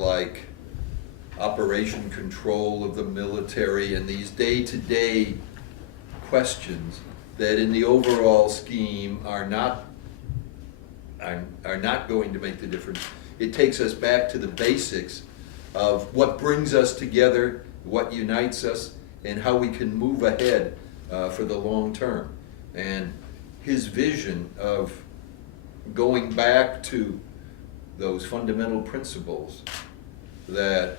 like operation control of the military and these day-to-day questions that in the overall scheme are not going to make the difference. It takes us back to the basics of what brings us together, what unites us, and how we can move ahead for the long term. And his vision of going back to those fundamental principles that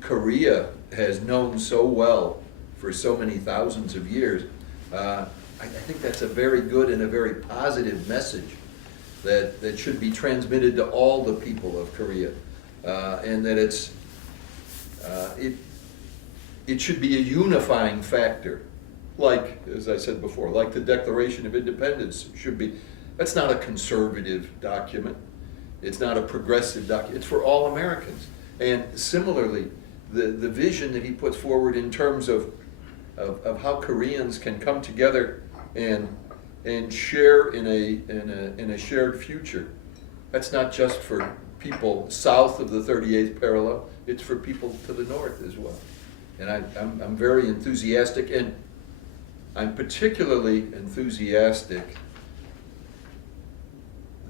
Korea has known so well for so many thousands of years, I think that's a very good and a very positive message that should be transmitted to all the people of Korea, and that it should be a unifying factor, like, as I said before, like the Declaration of Independence should be. That's not a conservative document. It's not a progressive document. It's for all Americans. And similarly, the vision that he puts forward in terms of how Koreans can come together and share in a shared future. That's not just for people south of the 38th parallel. It's for people to the north as well. And I'm very enthusiastic, and I'm particularly enthusiastic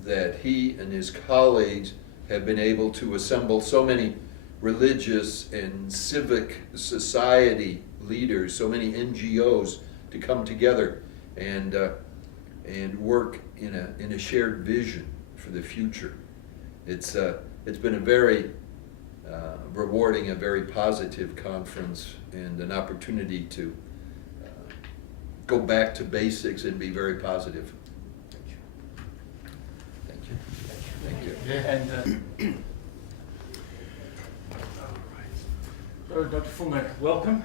that he and his colleagues have been able to assemble so many religious and civic society leaders, so many NGOs to come together and work in a shared vision for the future. It's been a very rewarding, a very positive conference, and an opportunity to go back to basics and be very positive. Thank you. Thank you. And so Dr. Fulmer, welcome.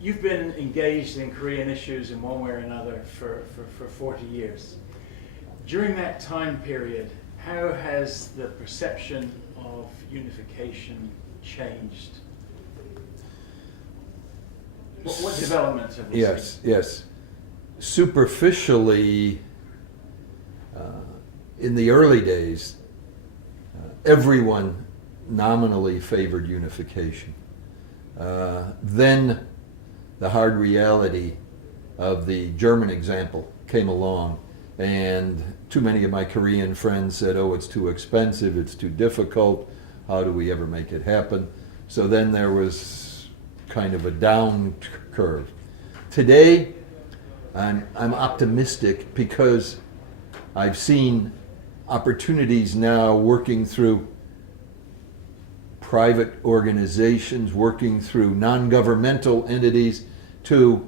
You've been engaged in Korean issues in one way or another for 40 years. During that time period, how has the perception of unification changed? What developments have we seen? Yes. Superficially, in the early days, everyone nominally favored unification. Then the hard reality of the German example came along, and too many of my Korean friends said, oh, it's too expensive, it's too difficult, how do we ever make it happen? So then there was kind of a down curve. Today, I'm optimistic because I've seen opportunities now working through private organizations, working through non-governmental entities to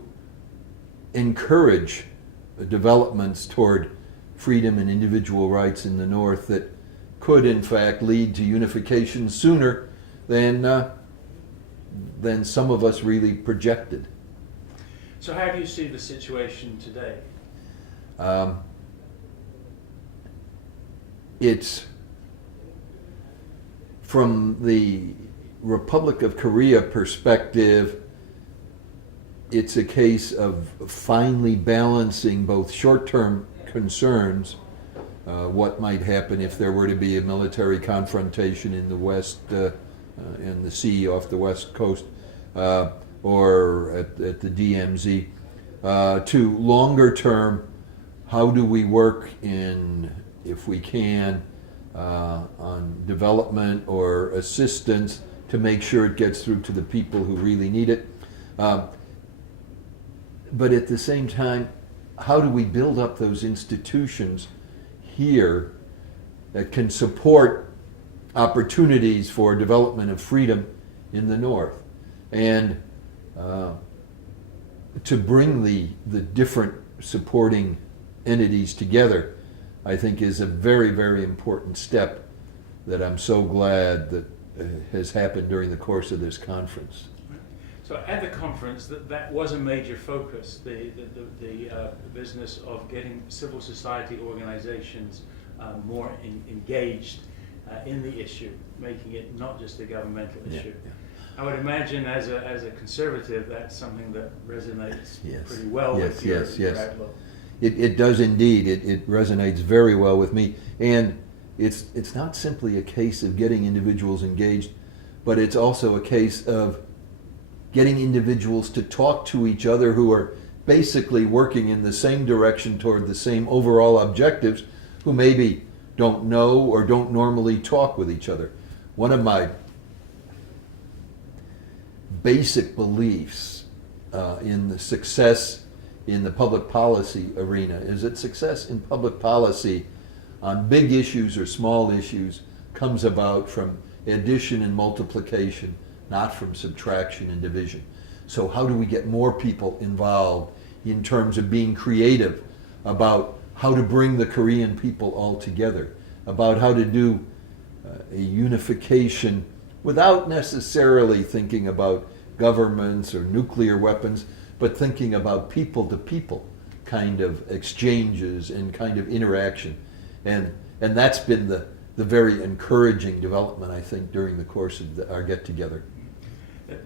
encourage developments toward freedom and individual rights in the North that could in fact lead to unification sooner than some of us really projected. So how do you see the situation today? It's from the Republic of Korea perspective, it's a case of finally balancing both short-term concerns, what might happen if there were to be a military confrontation in the West, in the sea off the West Coast, or at the DMZ, to longer term, how do we work in, if we can, on development or assistance to make sure it gets through to the people who really need it. But at the same time, how do we build up those institutions here that can support opportunities for development of freedom in the North? And to bring the different supporting entities together, I think is a very, very important step that I'm so glad that has happened during the course of this conference. So at the conference, that was a major focus, the business of getting civil society organizations more engaged in the issue, making it not just a governmental issue. Yeah. I would imagine as a conservative, that's something that resonates Yes. pretty well with your outlook. It does indeed. It resonates very well with me. And it's not simply a case of getting individuals engaged, but it's also a case of getting individuals to talk to each other who are basically working in the same direction toward the same overall objectives, who maybe don't know or don't normally talk with each other. One of my basic beliefs in the success in the public policy arena is that success in public policy on big issues or small issues comes about from addition and multiplication, not from subtraction and division. So how do we get more people involved in terms of being creative about how to bring the Korean people all together, about how to do a unification without necessarily thinking about governments or nuclear weapons, but thinking about people-to-people kind of exchanges and kind of interaction. And that's been the very encouraging development, I think, during the course of our get-together.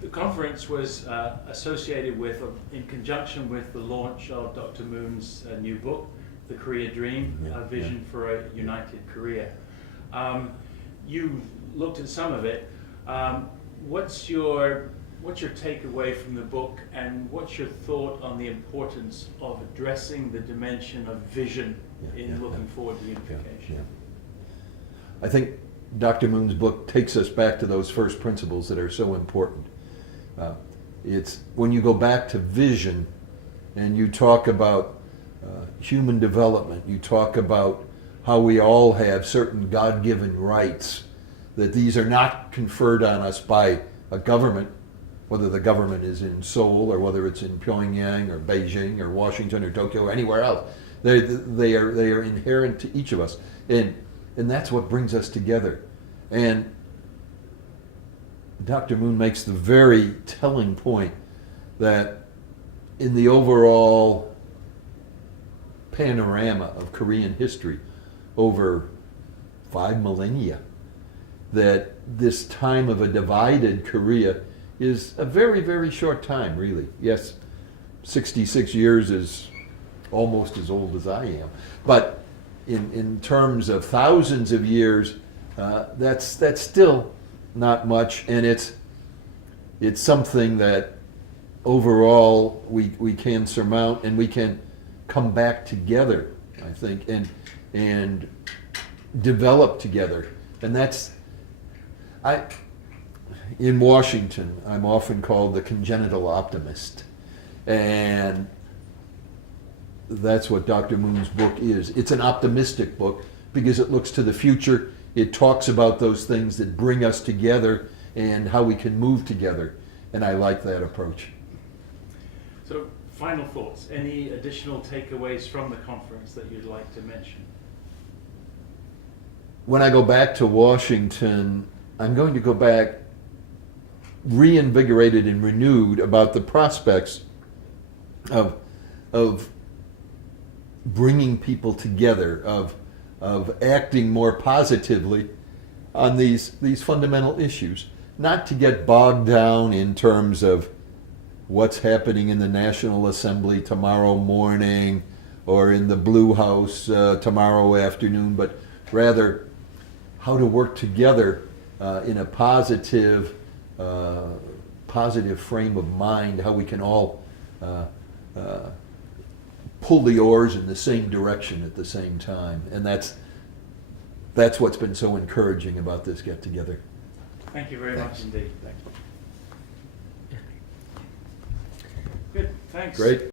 The conference was associated with, in conjunction with the launch of Dr. Moon's new book, The Korea Dream, A Vision for a United Korea. You looked at some of it. What's your takeaway from the book, and what's your thought on the importance of addressing the dimension of vision in looking forward to unification? I think Dr. Moon's book takes us back to those first principles that are so important. It's when you go back to vision and you talk about human development, you talk about how we all have certain God-given rights, that these are not conferred on us by a government, whether the government is in Seoul or whether it's in Pyongyang or Beijing or Washington or Tokyo or anywhere else. They are inherent to each of us, and that's what brings us together. And Dr. Moon makes the very telling point that in the overall panorama of Korean history over 5 millennia, that this time of a divided Korea is a very, very short time, really. Yes, 66 years is almost as old as I am. But in terms of thousands of years, that's still not much, and it's something that overall we can surmount, and we can come back together, I think, and develop together. And that's, in Washington, I'm often called the congenital optimist, and that's what Dr. Moon's book is. It's an optimistic book because it looks to the future. It talks about those things that bring us together and how we can move together, and I like that approach. So, final thoughts. Any additional takeaways from the conference that you'd like to mention? When I go back to Washington, I'm going to go back reinvigorated and renewed about the prospects of bringing people together, of acting more positively on these fundamental issues, not to get bogged down in terms of what's happening in the National Assembly tomorrow morning or in the Blue House tomorrow afternoon, but rather how to work together in a positive frame of mind, how we can all pull the oars in the same direction at the same time. And that's what's been so encouraging about this get-together. Thank you very much indeed. Thanks. Good, thanks. Great.